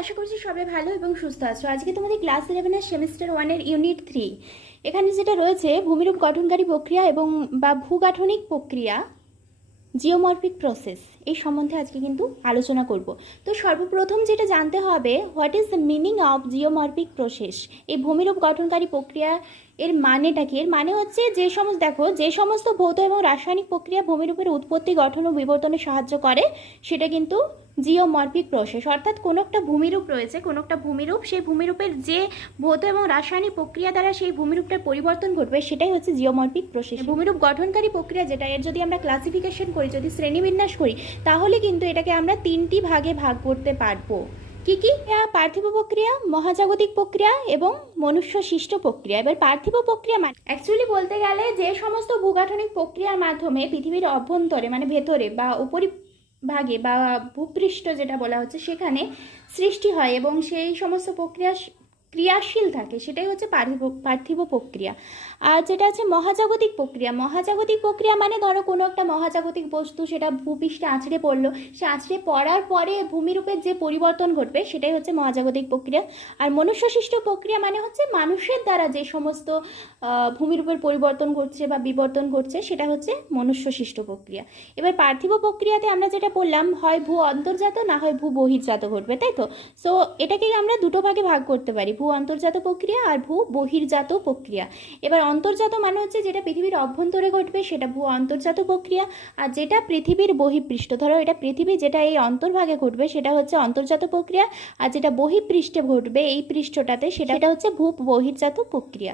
আশা করছি সবাই ভালো এবং সুস্থ আছো। আজকে তোমাদের ক্লাস 11 সেমিস্টার 1 ইউনিট 3 এখানে যেটা রয়েছে ভূমিরূপ গঠনকারী প্রক্রিয়া এবং বা ভূগাঠনিক প্রক্রিয়া, জিওমরফিক প্রসেস, এই সম্বন্ধে আজকে কিন্তু আলোচনা করব। তো সর্বপ্রথম যেটা জানতে হবে, what is the meaning of geomorphic process. এই ভূমিরূপ গঠনকারী প্রক্রিয়া এর মানেটা কি? এর মানে হচ্ছে যে সমস্ত ভৌত এবং রাসায়নিক প্রক্রিয়া ভূমিরূপের উৎপত্তি, গঠন ও বিবর্তনে সাহায্য করে সেটা কিন্তু জিওমরফিক প্রসেস। অর্থাৎ কোনো একটা ভূমিরূপ রয়েছে, কোনো একটা ভূমিরূপ, সেই ভূমিরূপের যে ভৌত এবং রাসায়নিক প্রক্রিয়া দ্বারা সেই ভূমিরূপটার পরিবর্তন ঘটবে সেটাই হচ্ছে জিওমরফিক প্রসেস। ভূমিরূপ গঠনকারী প্রক্রিয়া যেটা, এর যদি আমরা ক্লাসিফিকেশন করি, যদি শ্রেণীবিন্যাস করি, তাহলে কিন্তু এটাকে আমরা 3টি ভাগে ভাগ করতে পারবো। কি কি? পার্থিব প্রক্রিয়া, মহাজাগতিক প্রক্রিয়া এবং মনুষ্য সৃষ্ট প্রক্রিয়া। এবার পার্থিব প্রক্রিয়া মানে অ্যাকচুয়ালি বলতে গেলে যে সমস্ত ভূগাঠনিক প্রক্রিয়ার মাধ্যমে পৃথিবীর অভ্যন্তরে মানে ভেতরে বা উপরি ভাগে বা ভূপৃষ্ঠ যেটা বলা হচ্ছে সেখানে সৃষ্টি হয় এবং সেই সমস্ত প্রক্রিয়া ক্রিয়াশীল থাকে, সেটাই হচ্ছে পার্থিব প্রক্রিয়া। আর যেটা আছে মহাজাগতিক প্রক্রিয়া, মহাজাগতিক প্রক্রিয়া মানে ধরো কোনো একটা মহাজাগতিক বস্তু সেটা ভূপৃষ্ঠে আছড়ে পড়লো, সে আছড়ে পড়ার পরে ভূমিরূপের যে পরিবর্তন ঘটবে সেটাই হচ্ছে মহাজাগতিক প্রক্রিয়া। আর মনুষ্য সৃষ্ট প্রক্রিয়া মানে হচ্ছে মানুষের দ্বারা যে সমস্ত ভূমিরূপের পরিবর্তন ঘটছে বা বিবর্তন ঘটছে সেটা হচ্ছে মনুষ্য সৃষ্ট প্রক্রিয়া। এবার পার্থিব প্রক্রিয়াতে আমরা যেটা বললাম, হয় ভূ অন্তর্জাত না হয় ভূ বহির্জাত ঘটবে, তাই তো? সো এটাকেই আমরা দুটো ভাগে ভাগ করতে পারি, ভূ অন্তর্জাত প্রক্রিয়া আর ভূ বহির্জাত প্রক্রিয়া। এবার অন্তর্জাত মানে হচ্ছে যেটা পৃথিবীর অভ্যন্তরে ঘটবে সেটা ভূ অন্তর্জাত প্রক্রিয়া, আর যেটা পৃথিবীর বহিঃপৃষ্ঠ, ধরো এটা পৃথিবী, যেটা এই অন্তর্ভাগে ঘটবে সেটা হচ্ছে অন্তর্জাত প্রক্রিয়া, আর যেটা বহিঃপৃষ্ঠে ঘটবে এই পৃষ্ঠটাতে সেটা হচ্ছে ভূ বহির্জাত প্রক্রিয়া।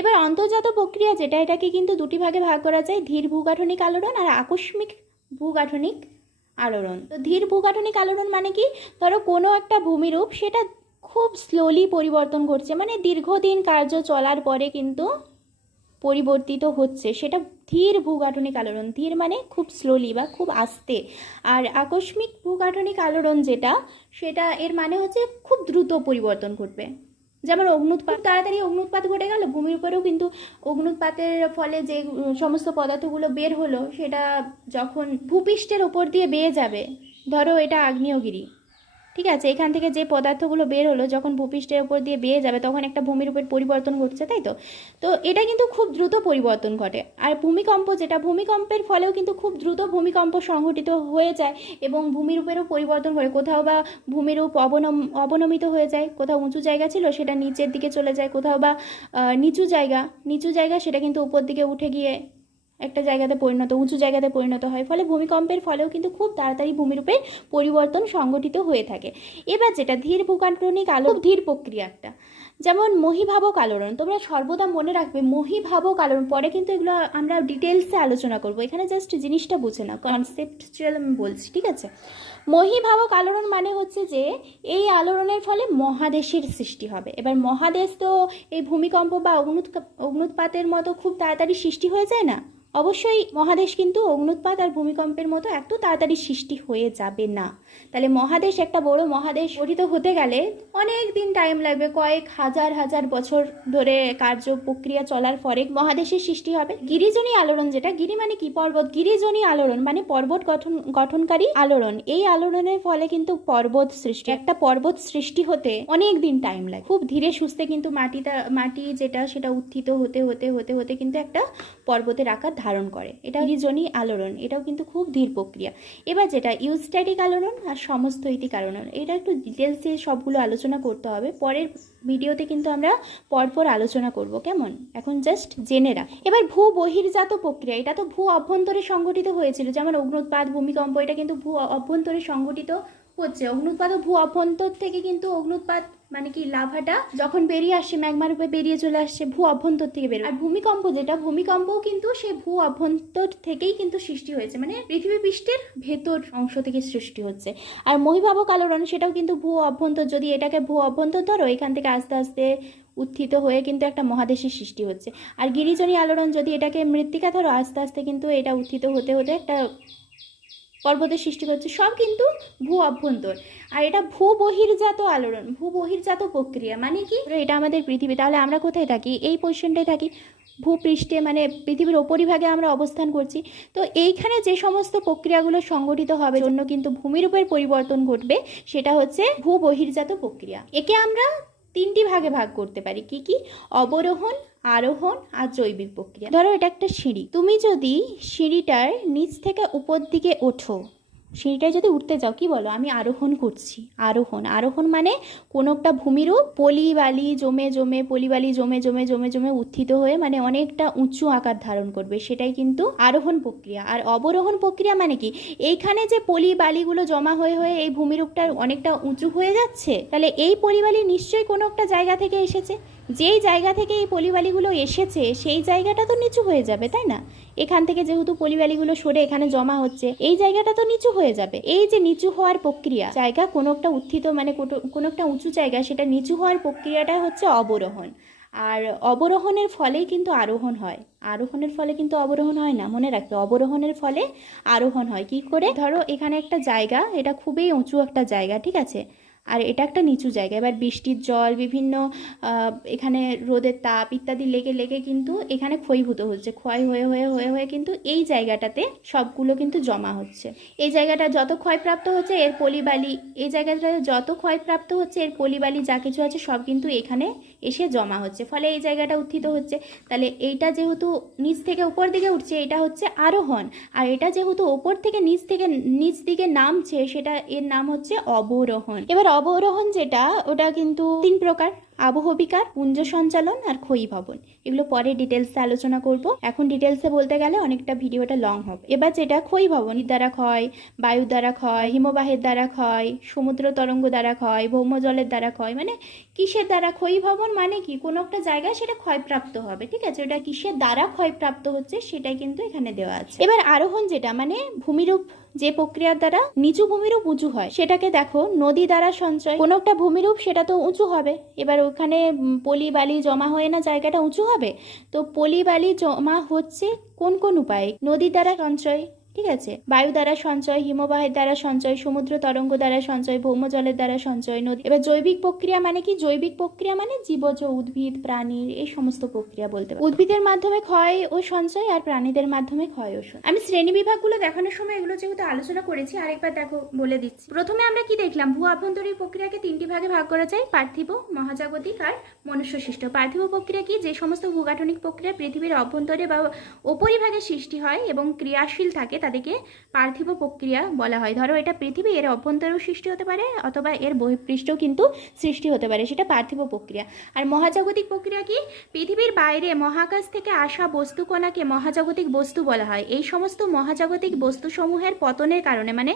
এবার অন্তর্জাত প্রক্রিয়া যেটা, এটাকে কিন্তু দুটি ভাগে ভাগ করা যায়, ধীর ভূগাঠনিক আলোড়ন আর আকস্মিক ভূগাঠনিক আলোড়ন। তো ধীর ভূগাঠনিক আলোড়ন মানে কি? ধরো কোনো একটা ভূমিরূপ সেটা খুব স্লোলি পরিবর্তন ঘটছে, মানে দীর্ঘদিন কার্য চলার পরে কিন্তু পরিবর্তিত হচ্ছে, সেটা ধীর ভূগাঠনিক আলোড়ন। ধীর মানে খুব স্লোলি বা খুব আস্তে। আর আকস্মিক ভূগাঠনিক আলোড়ন যেটা, সেটা এর মানে হচ্ছে খুব দ্রুত পরিবর্তন ঘটবে। যেমন অগ্নুৎপাত, তাড়াতাড়ি অগ্নুৎপাত ঘটে গেল, ভূমির উপরেও কিন্তু অগ্নুৎপাতের ফলে যে সমস্ত পদার্থগুলো বের হলো সেটা যখন ভূপৃষ্ঠের ওপর দিয়ে বেয়ে যাবে, ধরো এটা আগ্নেয়গিরি, ঠিক আছে, এখান থেকে যে পদার্থগুলো বের হলো যখন ভূপৃষ্ঠের উপর দিয়ে বেয়ে যাবে তখন একটা ভূমিরূপের পরিবর্তন ঘটছে, তাই তো? তো এটা কিন্তু খুব দ্রুত পরিবর্তন ঘটে। আর ভূমিকম্প যেটা, ভূমিকম্পের ফলেও কিন্তু খুব দ্রুত ভূমিকম্প সংঘটিত হয়ে যায় এবং ভূমিরূপেরও পরিবর্তন হয়। কোথাও বা ভূমিরূপ অবনমিত হয়ে যায়, কোথাও উঁচু জায়গা ছিল সেটা নিচের দিকে চলে যায়, কোথাও বা নিচু জায়গা সেটা কিন্তু উপর দিকে উঠে গিয়ে একটা জায়গাতে উঁচু জায়গাতে পরিণত হয়। ফলে ভূমিকম্পের ফলেও কিন্তু খুব তাড়াতাড়ি ভূমিরূপের পরিবর্তন সংঘটিত হয়ে থাকে। এবার যেটা ধীর ভূগাঠনিক আলোড়ন, ধীর প্রক্রিয়া একটা, যেমন মহীভাবক আলোড়ন। তোমরা সর্বদা মনে রাখবে মহীভাবক আলোড়ন, পরে কিন্তু এগুলো আমরা ডিটেলসে আলোচনা করব, এখানে জাস্ট জিনিসটা বুঝে নাও, কনসেপ্টচুয়াল আমি বলছি, ঠিক আছে? মহীভাবক আলোড়ন মানে হচ্ছে যে এই আলোড়নের ফলে মহাদেশের সৃষ্টি হবে। এবার মহাদেশ তো এই ভূমিকম্প বা অগ্নুৎপাতের মতো খুব তাড়াতাড়ি সৃষ্টি হয়ে যায় না, অবশ্যই মহাদেশ কিন্তু অগ্নুৎপাত আর ভূমিকম্পের মতো এত তাড়াতাড়ি সৃষ্টি হয়ে যাবে না। তাহলে মহাদেশ, একটা বড় মহাদেশ গঠিত হতে গেলে অনেক দিন টাইম লাগবে, কয়েক হাজার হাজার বছর ধরে কার্য প্রক্রিয়া চলার পরে মহাদেশের সৃষ্টি হবে। গিরিজনী আলোড়ন যেটা, গিরি মানে কি? পর্বত। গিরিজনী আলোড়ন মানে পর্বত গঠনকারী আলোড়ন। এই আলোড়নের ফলে কিন্তু পর্বত সৃষ্টি, একটা পর্বত সৃষ্টি হতে অনেক দিন টাইম লাগে। খুব ধীরে সুস্থে কিন্তু মাটি যেটা সেটা উত্থিত হতে হতে হতে হতে কিন্তু একটা পর্বতের আকার ধারণ করে। এটা গিরিজনী আলোড়ন, এটাও কিন্তু খুব ধীর প্রক্রিয়া। এবার যেটা ইউস্ট্যাটিক আলোড়ন আর সমস্থৈতিক আলোড়ন, এটা একটু ডিটেলসে সবগুলো আলোচনা করতে হবে, পরের ভিডিওতে কিন্তু আমরা পরপর আলোচনা করব, কেমন? এখন জাস্ট জেনে রাখ। এবার ভূ বহির্জাত প্রক্রিয়া, এটা তো ভূ অভ্যন্তরে সংঘটিত হয়েছিল, যেমন অগ্নুৎপাত, ভূমিকম্প, এটা কিন্তু ভূ অভ্যন্তরে সংঘটিত হচ্ছে। অগ্নুৎপাত ভূ অভ্যন্তর থেকে, কিন্তু অগ্নুৎপাত মানে কি? লাভাটা যখন বেরিয়ে আসছে, ম্যাগমা রূপে বেরিয়ে চলে আসছে, ভূ অভ্যন্তর থেকে বেরোয়। আর ভূমিকম্প যেটা, ভূমিকম্পও কিন্তু সে ভূ অভ্যন্তর থেকেই কিন্তু সৃষ্টি হয়েছে, মানে পৃথিবী পৃষ্ঠের ভেতর অংশ থেকে সৃষ্টি হচ্ছে। আর মহীভাবক আলোড়ন, সেটাও কিন্তু ভূ অভ্যন্তর, যদি এটাকে ভূ অভ্যন্তর ধরো, এখান থেকে আস্তে আস্তে উত্থিত হয়ে কিন্তু একটা মহাদেশের সৃষ্টি হচ্ছে। আর গিরিজনী আলোড়ন, যদি এটাকে মৃত্তিকা ধরো, আস্তে আস্তে কিন্তু এটা উত্থিত হতে হতে একটা পর্বতের সৃষ্টি করছে, সব কিন্তু ভূ অভ্যন্তর। আর এটা ভূ বহির্জাত আলোড়ন, ভূ বহির্জাত প্রক্রিয়া মানে কি, এটা আমাদের পৃথিবী, তাহলে আমরা কোথায় থাকি? এই পজিশনটায় থাকি, ভূপৃষ্ঠে, মানে পৃথিবীর উপরিভাগে আমরা অবস্থান করছি। তো এইখানে যে সমস্ত প্রক্রিয়াগুলো সংগঠিত হবে জন্য কিন্তু ভূমিরূপের পরিবর্তন ঘটবে, সেটা হচ্ছে ভূ বহির্জাত প্রক্রিয়া। একে আমরা 3টি ভাগে ভাগ করতে পারি। কি কি? অবরোহণ, আরোহণ আর জৈবিক প্রক্রিয়া। ধরো এটা একটা সিঁড়ি, তুমি যদি সিঁড়িটার নিচ থেকে উপর দিকে ওঠো, সিঁড়িটায় যদি উঠতে যাও, কি বলো? আমি আরোহণ করছি। আরোহণ, আরোহণ মানে কোনো একটা ভূমিরূপ পলি বালি জমে জমে, পলি বালি জমে জমে জমে জমে উত্থিত হয়ে মানে অনেকটা উঁচু আকার ধারণ করবে, সেটাই কিন্তু আরোহণ প্রক্রিয়া। আর অবরোহণ প্রক্রিয়া মানে কি? এইখানে যে পলি বালিগুলো জমা হয়ে হয়ে এই ভূমিরূপটা অনেকটা উঁচু হয়ে যাচ্ছে, তাহলে এই পলি বালি নিশ্চয়ই কোনো একটা জায়গা থেকে এসেছে। যেই জায়গা থেকে এই পলিবালিগুলো এসেছে সেই জায়গাটা তো নিচু হয়ে যাবে, তাই না? এখান থেকে যেহেতু পলিবালিগুলো সরে এখানে জমা হচ্ছে, এই জায়গাটা তো নিচু হয়ে যাবে। এই যে নিচু হওয়ার প্রক্রিয়া, জায়গা কোনো একটা উত্থিত মানে কোনো একটা উঁচু জায়গা, সেটা নিচু হওয়ার প্রক্রিয়াটা হচ্ছে অবরোহণ। আর অবরোহণের ফলেই কিন্তু আরোহণ হয়, আরোহণের ফলে কিন্তু অবরোহণ হয় না, মনে রাখবে। অবরোহণের ফলে আরোহণ হয়। কি করে? ধরো এখানে একটা জায়গা, এটা খুবই উঁচু একটা জায়গা, ঠিক আছে, আর এটা একটা নিচু জায়গা। এবার বৃষ্টির জল, বিভিন্ন এখানে রোদের তাপ ইত্যাদি লেগে লেগে কিন্তু এখানে ক্ষয়ীভূত হচ্ছে, ক্ষয় হয়ে হয়ে হয়ে হয়ে কিন্তু এই জায়গাটাতে সবগুলো কিন্তু জমা হচ্ছে। এই জায়গাটা যত ক্ষয়প্রাপ্ত হচ্ছে এর পলিবালি, এই জায়গাটা যত ক্ষয়প্রাপ্ত হচ্ছে এর পলিবালি যা কিছু আছে সব কিন্তু এখানে এসে জমা হচ্ছে, ফলে এই জায়গাটা উত্থিত হচ্ছে। তাহলে এইটা যেহেতু নিচ থেকে উপর দিকে উঠছে, এটা হচ্ছে আরোহণ। আর এটা যেহেতু ওপর থেকে নিচ দিকে নামছে, সেটা এর নাম হচ্ছে অবরোহণ। এবার অবরোহণ যেটা, ওটা কিন্তু 3 প্রকার: আবহবিকার, পুঞ্জ সঞ্চালন আর ক্ষয়ীভবন। এগুলো পরে ডিটেলসে আলোচনা করব, এখন ডিটেলসে বলতে গেলে অনেকটা ভিডিওটা লং হবে। এবার যেটা ক্ষয়ীভবন, দ্বারা ক্ষয়, বায়ু দ্বারা ক্ষয়, হিমবাহের দ্বারা ক্ষয়, সমুদ্র তরঙ্গ দ্বারা ক্ষয়, ভৌমজলের দ্বারা ক্ষয়, মানে কিসের দ্বারা? ক্ষয়ীভবন মানে কি? কোনো একটা জায়গায় সেটা ক্ষয়প্রাপ্ত হবে, ঠিক আছে, ওটা কিসের দ্বারা ক্ষয়প্রাপ্ত হচ্ছে সেটাই কিন্তু এখানে দেওয়া আছে। এবার আরোহণ যেটা, মানে ভূমিরূপ যে প্রক্রিয়ার দ্বারা নিচু ভূমিরূপ উঁচু হয়, সেটাকে দেখো নদী দ্বারা সঞ্চয়। কোনো একটা ভূমিরূপ সেটা তো উঁচু হবে, এবার ওখানে পলি বালি জমা হয়ে না জায়গাটা উঁচু হবে। তো পলি বালি জমা হচ্ছে কোন কোন উপায়ে? নদী দ্বারা সঞ্চয়, ঠিক আছে, বায়ু দ্বারা সঞ্চয়, হিমবাহের দ্বারা সঞ্চয়, সমুদ্র তরঙ্গ দ্বারা সঞ্চয়, ভৌমজলের দ্বারা সঞ্চয়, নদী। এবার জৈবিক প্রক্রিয়া মানে কি? জৈবিক প্রক্রিয়া মানে জীবজ, উদ্ভিদ, প্রাণীর, এই সমস্ত প্রক্রিয়া বলতে পারি। উদ্ভিদের মাধ্যমে ক্ষয় ও সঞ্চয়, আর প্রাণীদের মাধ্যমে ক্ষয় ও সঞ্চয়। আমি শ্রেণী বিভাগগুলো দেখানোর সময় এগুলো যেহেতু আলোচনা করেছি, আরেকবার দেখো বলে দিচ্ছি। প্রথমে আমরা কি দেখলাম? ভূ আভ্যন্তরীণ প্রক্রিয়াকে 3টি ভাগে ভাগ করা যায়: পার্থিব, মহাজাগতিক আর মনুষ্য সৃষ্ট। পার্থিব প্রক্রিয়া কি? যে সমস্ত ভূগাঠনিক প্রক্রিয়া পৃথিবীর অভ্যন্তরে বা উপরিভাগে সৃষ্টি হয় এবং ক্রিয়াশীল থাকে তাদেরকে পার্থিব প্রক্রিয়া বলা হয়। ধরো এটা পৃথিবী, এর অভ্যন্তরেও সৃষ্টি হতে পারে অথবা এর বহিঃপৃষ্ঠেও কিন্তু সৃষ্টি হতে পারে, সেটা পার্থিব প্রক্রিয়া। আর মহাজাগতিক প্রক্রিয়া কি? পৃথিবীর বাইরে মহাকাশ থেকে আসা বস্তুকণাকে মহাজাগতিক বস্তু বলা হয়। এই সমস্ত মহাজাগতিক বস্তুসমূহের পতনের কারণে, মানে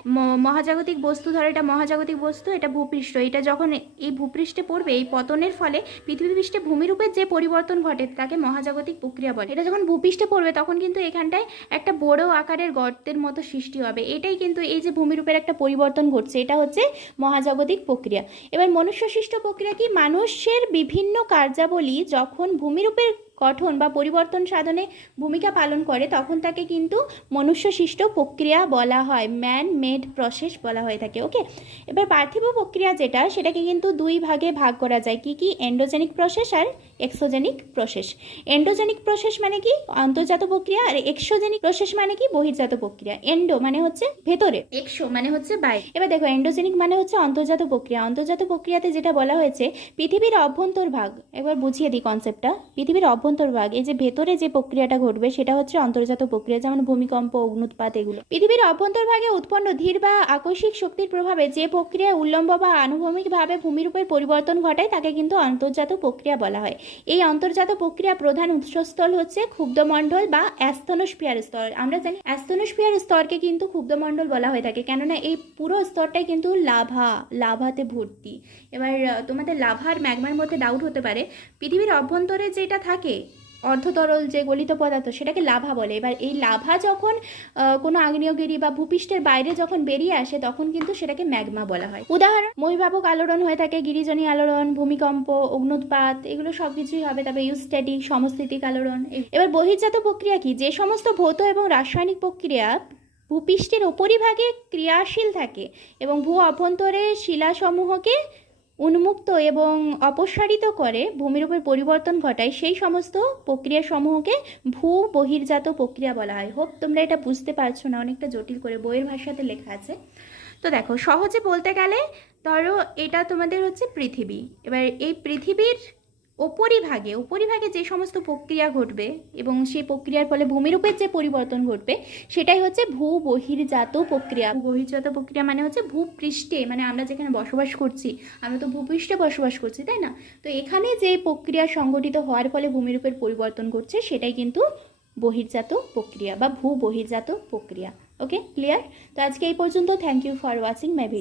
মহাজাগতিক বস্তু, ধরো এটা মহাজাগতিক বস্তু, এটা ভূপৃষ্ঠ, এটা যখন এই ভূপৃষ্ঠে পড়বে, এই পতনের ফলে পৃথিবী পৃষ্ঠে ভূমিরূপের যে পরিবর্তন ঘটে তাকে মহাজাগতিক প্রক্রিয়া বলে। এটা যখন ভূপৃষ্ঠে পড়বে তখন কিন্তু এখানটায় একটা বড় আকারের গর্তের মতো সৃষ্টি হবে, এটাই কিন্তু এই যে ভূমিরূপের একটা পরিবর্তন ঘটছে, এটা হচ্ছে মহাজাগতিক প্রক্রিয়া। এবার মনুষ্য সৃষ্ট প্রক্রিয়া কি? মানুষের বিভিন্ন কার্যাবলী যখন ভূমিরূপের গঠন বা পরিবর্তন সাধনে ভূমিকা পালন করে তখন তাকে কিন্তু মনুষ্য সৃষ্ট প্রক্রিয়া বলা হয়, ম্যান মেড প্রসেস বলা হয়ে থাকে। ওকে, এবার পার্থিব প্রক্রিয়া যেটা, সেটাকে কিন্তু 2 ভাগে ভাগ করা যায়। কি কি? এন্ডোজেনিক প্রসেস আর এক্সোজেনিক প্রসেস। এন্ডোজেনিক প্রসেস মানে কি? অন্তর্জাত প্রক্রিয়া। আর এক্সোজেনিক প্রসেস মানে কি? বহির্জাত প্রক্রিয়া। এন্ডো মানে হচ্ছে ভেতরে, এক্সো মানে হচ্ছে বাইরে। এবার দেখো, এন্ডোজেনিক মানে হচ্ছে অন্তর্জাত প্রক্রিয়া। অন্তর্জাত প্রক্রিয়াতে যেটা বলা হয়েছে, পৃথিবীর অভ্যন্তরভাগ, একবার বুঝিয়ে দিই কনসেপ্টটা। পৃথিবীর অভ্যন্তরভাগ, এই যে ভেতরে যে প্রক্রিয়াটা ঘটবে সেটা হচ্ছে অন্তর্জাত প্রক্রিয়া, যেমন ভূমিকম্প, অগ্নুৎপাত, এগুলো। পৃথিবীর অভ্যন্তরভাগে উৎপন্ন ধীর বা আকস্মিক শক্তির প্রভাবে যে প্রক্রিয়া উল্লম্ব বা আনুভূমিকভাবে ভূমিরূপের পরিবর্তন ঘটায় তাকে কিন্তু অন্তর্জাত প্রক্রিয়া বলা হয়। এই অন্তর্জাত প্রক্রিয়া প্রধান উৎসস্থল হচ্ছে ক্ষুব্ধমণ্ডল বা অ্যাস্তনোস্ফিয়ার স্তর। আমরা জানি অ্যাস্তনোস্ফিয়ার স্তরকে কিন্তু ক্ষুব্ধমণ্ডল বলা হয়ে থাকে, কেননা এই পুরো স্তরটাই কিন্তু লাভাতে ভর্তি। এবার তোমাদের লাভা আর ম্যাগমার মধ্যে ডাউট হতে পারে, পৃথিবীর অভ্যন্তরে যেটা থাকে অর্ধতরল যে গলিত পদার্থ সেটাকে লাভা বলে। এবার এই লাভা যখন কোনো আগ্নেয়গিরি বা ভূপৃষ্ঠের বাইরে যখন বেরিয়ে আসে তখন কিন্তু সেটাকে ম্যাগমা বলা হয়। উদাহরণ: মহিভাবক আলোড়ন হয়ে থাকে, গিরিজনী আলোড়ন, ভূমিকম্প, অগ্নুৎপাত, এগুলো সব কিছুই হবে। তবে ইউস্ট্যাটিক, সমস্থিতিক আলোড়ন। এবার বহির্জাত প্রক্রিয়া কি? যে সমস্ত ভৌত এবং রাসায়নিক প্রক্রিয়া ভূপৃষ্ঠের উপরিভাগে ক্রিয়াশীল থাকে এবং ভূ অভ্যন্তরে শিলাসমূহকে উন্মুক্ত এবং অপসারিত করে ভূমিরূপের পরিবর্তন ঘটায়, সেই সমস্ত প্রক্রিয়াসমূহকে ভূ বহির্জাত প্রক্রিয়া বলা হয়। হোপ তোমরা এটা বুঝতে পারছো না, অনেকটা জটিল করে বইয়ের ভাষাতে লেখা আছে। তো দেখো, সহজে বলতে গেলে ধরো এটা তোমাদের হচ্ছে পৃথিবী। এবার এই পৃথিবীর উপরিভাগে যে সমস্ত প্রক্রিয়া ঘটবে এবং সেই প্রক্রিয়ার ফলে ভূমিরূপের যে পরিবর্তন ঘটবে সেটাই হচ্ছে ভূ বহির্জাত প্রক্রিয়া। ভূ বহির্জাত প্রক্রিয়া মানে হচ্ছে ভূপৃষ্ঠে, মানে আমরা যেখানে বসবাস করছি, আমরা তো ভূপৃষ্ঠে বসবাস করছি, তাই না? তো এখানে যে প্রক্রিয়া সংঘটিত হওয়ার ফলে ভূমিরূপের পরিবর্তন ঘটছে সেটাই কিন্তু বহির্জাত প্রক্রিয়া বা ভূ বহির্জাত প্রক্রিয়া। Okay, clear? তো আজকে এই পর্যন্ত। Thank you for watching my video.